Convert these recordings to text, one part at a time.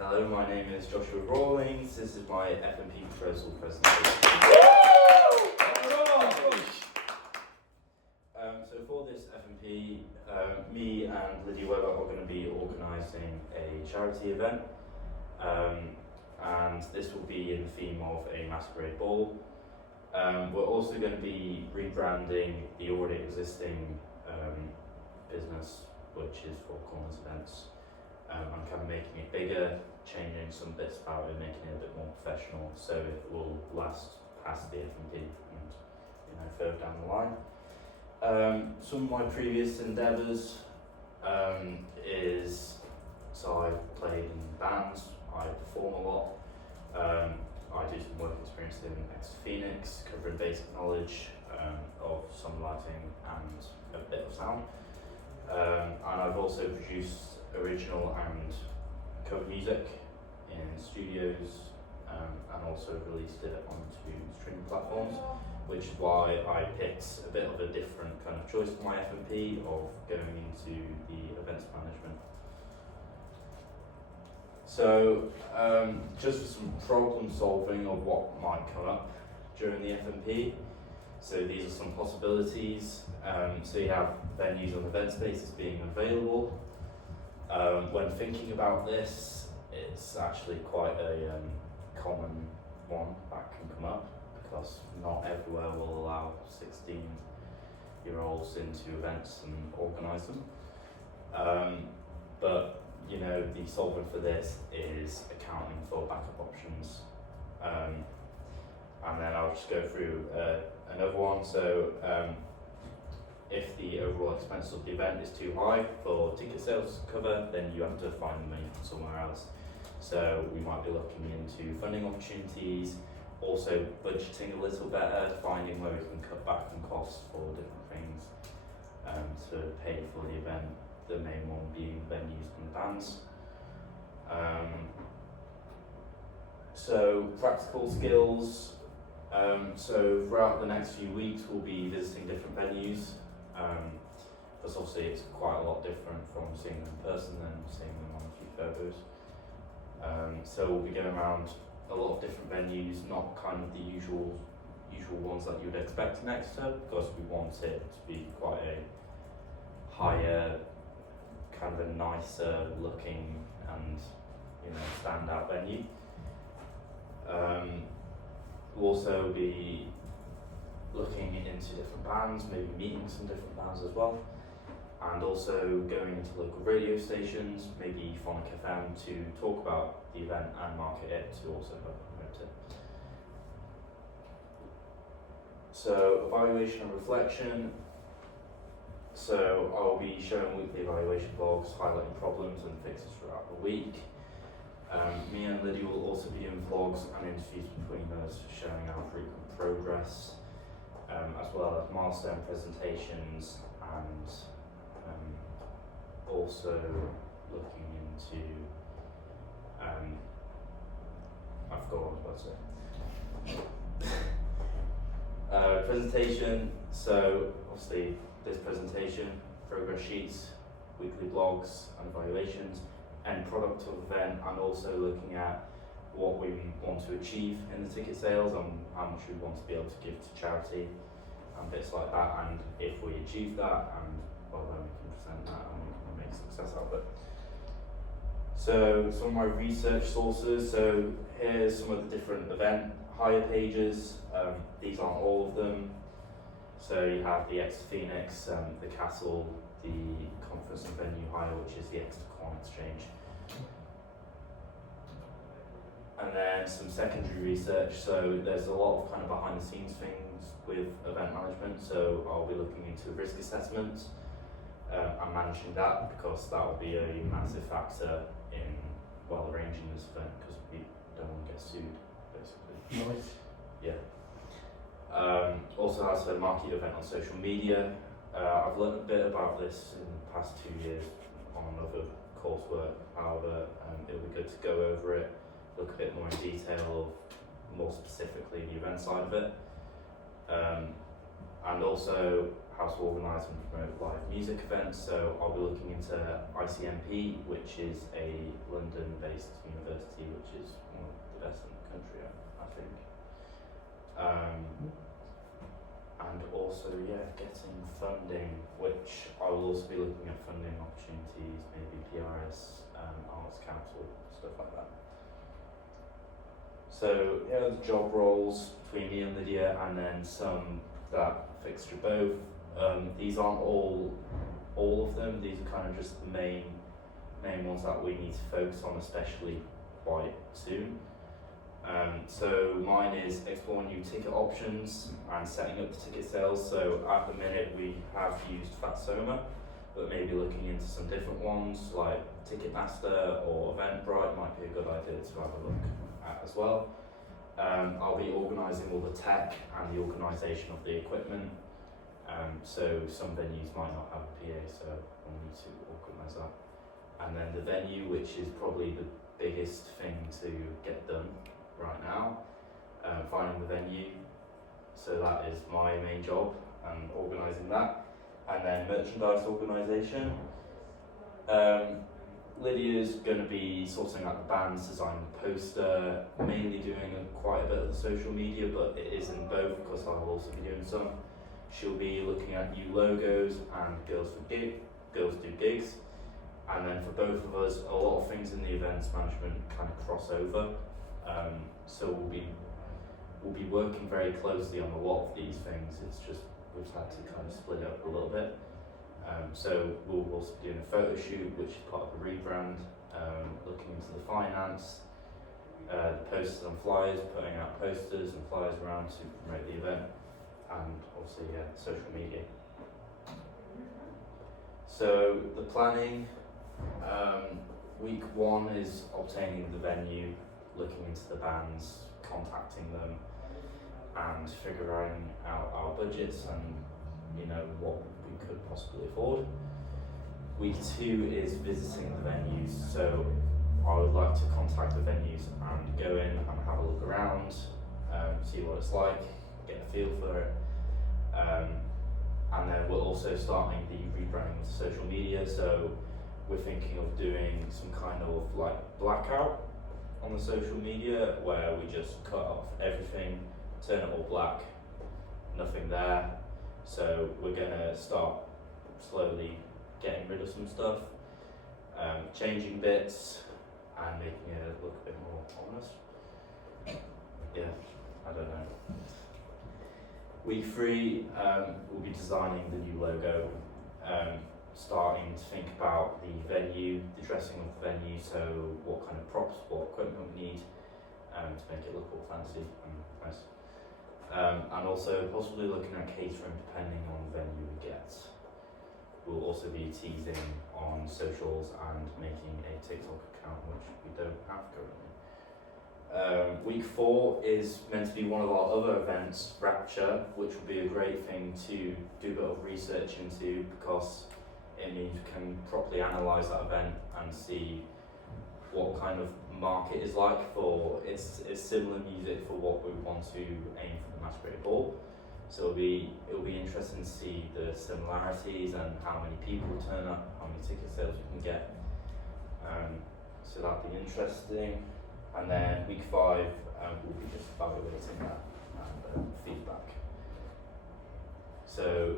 Hello, my name is Joshua Rawlings. This is my FMP proposal presentation. So for this FMP, me and Lydia Weber are going to be organising a charity event, and this will be in the theme of a masquerade ball. We're also going to be rebranding the already existing business, which is Four Corners Events. I'm kind of making it bigger, changing some bits about it, making it a bit more professional, so it will last past the FMP and further down the line. Some of my previous endeavours is, so I've played in bands, I perform a lot, I do some work experience in Phoenix, covering basic knowledge of some lighting and a bit of sound. And I've also produced original and cover music in studios, and also released it onto streaming platforms, which is why I picked a bit of a different kind of choice for my FMP of going into the events management. So just for some problem solving of what might come up during the FMP. So these are some possibilities. So you have venues and event spaces being available. When thinking about this, it's actually quite a common one that can come up, because not everywhere will allow 16-year-olds into events and organise them. But the solvent for this is accounting for backup options. And then I'll just go through another one. So if the overall expense of the event is too high for ticket sales to cover, then you have to find the money from somewhere else. So we might be looking into funding opportunities, also budgeting a little better, finding where we can cut back on costs for different things to pay for the event, the main one being venues and bands. So practical skills. So throughout the next few weeks we'll be visiting different venues, because obviously it's quite a lot different from seeing them in person than seeing them on a few photos. So we'll be going around a lot of different venues, not kind of the usual ones that you would expect an extra, because we want it to be quite a higher, kind of a nicer looking and standout venue. We'll also be looking into different bands, maybe meeting some different bands as well, and also going into local radio stations, maybe Phonic FM, to talk about the event and market it, to also help promote it. So evaluation and reflection. So I'll be showing weekly evaluation blogs, highlighting problems and fixes throughout the week. Me and Lydia will also be doing vlogs and interviews between us, showing our frequent progress, as well as milestone presentations, and also looking into, I forgot what I was about to say. Presentation, so obviously this presentation, progress sheets, weekly blogs and evaluations, end product of the event, and also looking at what we want to achieve in the ticket sales and how much we want to be able to give to charity and bits like that, and if we achieve that, and well, then we can present that and we can make success out of it. So some of my research sources, so here's some of the different event hire pages. These aren't all of them. So you have the Exeter Phoenix, the Castle, the Conference and Venue Hire, which is the Exeter Corn Exchange. And then some secondary research, so there's a lot of kind of behind the scenes things with event management, so I'll be looking into risk assessments and managing that, because that will be a massive factor in arranging this event, because we don't want to get sued, basically. Nice. Yeah. Also has a market event on social media. I've learned a bit about this in the past 2 years on other coursework, however it'll be good to go over it, look a bit more in detail of more specifically the event side of it, and also how to organise and promote live music events. So I'll be looking into ICMP, which is a London-based university, which is one of the best in the country, I think. And also, getting funding, which I will also be looking at funding opportunities, maybe PRS, Arts Council, stuff like that. So, the job roles between me and Lydia, and then some that fixture both. These aren't all of them. These are kind of just the main ones that we need to focus on, especially quite soon. So mine is exploring new ticket options and setting up the ticket sales. So at the minute we have used Fatsoma, but maybe looking into some different ones like Ticketmaster or Eventbrite might be a good idea to have a look at as well. I'll be organising all the tech and the organisation of the equipment. So some venues might not have a PA, so we'll need to organise that. And then the venue, which is probably the biggest thing to get done right now, finding the venue. So that is my main job, and organising that. And then merchandise organisation. Lydia's going to be sorting out the bands, designing the poster, mainly doing quite a bit of the social media, but it is in both because I'll also be doing some. She'll be looking at new logos and Girls Do Gigs. And then for both of us, a lot of things in the events management kind of cross over. So we'll be working very closely on a lot of these things. It's just we've had to kind of split up a little bit. So we'll also be doing a photo shoot, which is part of the rebrand, looking into the finance, the posters and flyers, putting out posters and flyers around to promote the event, and obviously social media. So the planning, week 1 is obtaining the venue, looking into the bands, contacting them, and figuring out our budgets and what we could possibly afford. Week 2 is visiting the venues, so I would like to contact the venues and go in and have a look around, see what it's like, get a feel for it. And then we're also starting the rebranding of social media, so we're thinking of doing some kind of like blackout on the social media where we just cut off everything, turn it all black, nothing there. So we're gonna start slowly getting rid of some stuff, changing bits and making it look a bit more honest. I don't know. Week 3, we'll be designing the new logo, starting to think about the venue, the dressing of the venue, so what kind of props, what equipment we need to make it look all fancy and nice. And also possibly looking at catering depending on the venue we get. We'll also be teasing on socials and making a TikTok account, which we don't have currently. Week 4 is meant to be one of our other events, Rapture, which would be a great thing to do a bit of research into because it means we can properly analyse that event and see what kind of market is like for it's similar music for what we want to aim for the Masquerade Ball. So it'll be interesting to see the similarities and how many people turn up, how many ticket sales we can get. So that'll be interesting. And then week 5, we'll be just evaluating that and feedback. So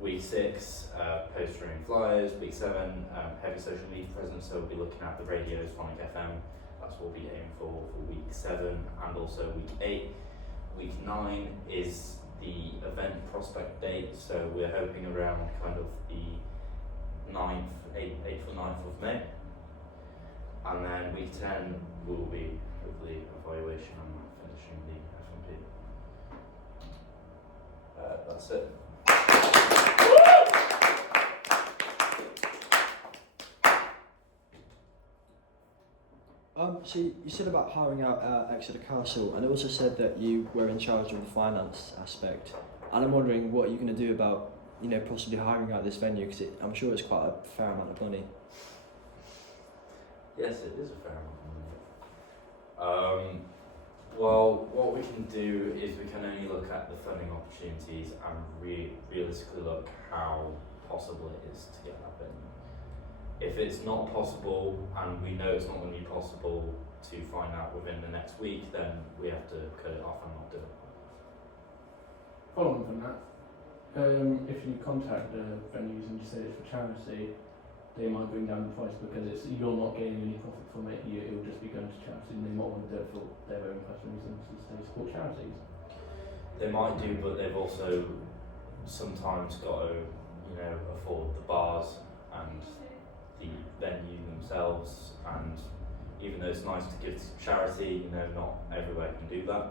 week 6, postering flyers. Week 7, heavy social media presence. So we'll be looking at the radios, Phonic FM. That's what we'll be aiming for week 7 and also week 8. Week 9 is the event prospect date. So we're hoping around kind of the 8th or 9th of May. And then week 10 will be hopefully evaluation and finishing the FMP. That's it. So you said about hiring out Exeter Castle, and also said that you were in charge of the finance aspect. And I'm wondering what you're going to do about, possibly hiring out this venue, because I'm sure it's quite a fair amount of money. Yes, it is a fair amount of money. Well, what we can do is we can only look at the funding opportunities and realistically look how possible it is to get that venue. If it's not possible, and we know it's not going to be possible to find out within the next week, then we have to cut it off and not do it. Following from that, if you contact the venues and you say it's for charity, they might bring down the price because you're not getting any profit from it. It'll just be going to charity, and they might want to do it for their own personal reasons since they support charities. They might do, but they've also sometimes got to, afford the bars and the venue themselves. And even though it's nice to give to charity, not everywhere can do that.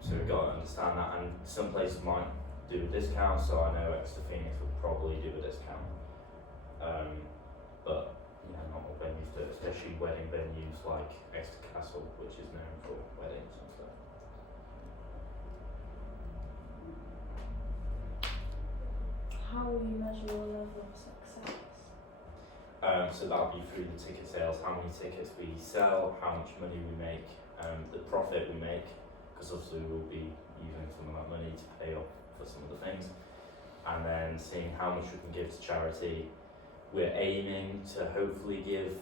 So we've got to understand that. And some places might do a discount. So I know Exeter Phoenix will probably do a discount. But not all venues do it, especially wedding venues like Exeter Castle, which is known for weddings and stuff. How will you measure your level of success? So that'll be through the ticket sales, how many tickets we sell, how much money we make, the profit we make, because obviously we'll be using some of that money to pay off for some of the things, and then seeing how much we can give to charity. We're aiming to hopefully give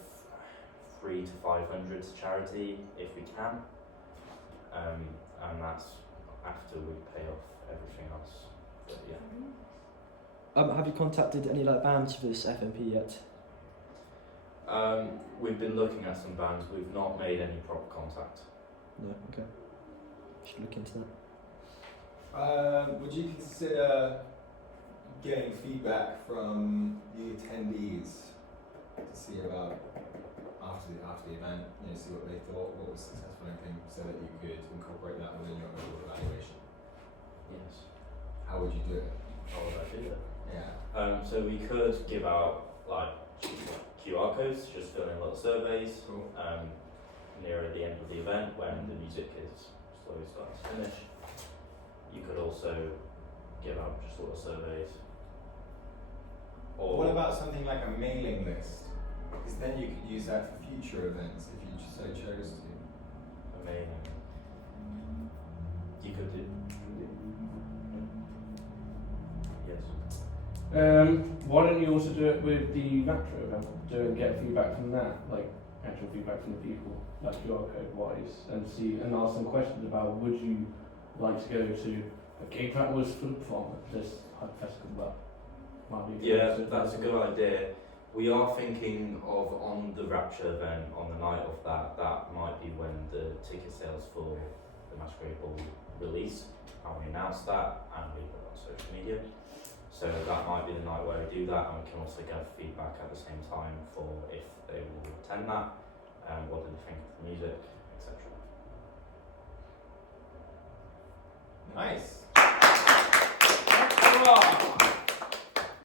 300 to 500 to charity if we can, and that's after we pay off everything else. But yeah. Have you contacted any bands for this FMP yet? We've been looking at some bands. We've not made any proper contact. No. Okay. Should look into that. Would you consider getting feedback from the attendees to see about after the event, see what they thought, what was successful and everything, so that you could incorporate that within your overall evaluation? Yes. How would you do it? How would I do that? Yeah. So we could give out QR codes, just fill in little surveys. Cool. Nearer the end of the event when the music is slowly starting to finish. You could also give out just little surveys. Or What about something like a mailing list? Because then you could use that for future events if you so chose to. Amazing. You could do. Yes. Why don't you also do it with the Rapture event? Do and get feedback from that, actual feedback from the people, QR code wise, and ask them questions about would you like to go to a gig that was flipped from this hypothetical, but might be. Yeah, that's a good idea. We are thinking of on the Rapture event, on the night of that might be when the ticket sales for the Masquerade Ball release, and we announce that and we put it on social media. So that might be the night where we do that, and we can also get feedback at the same time for if they will attend that, what do they think of the music, etc. Nice.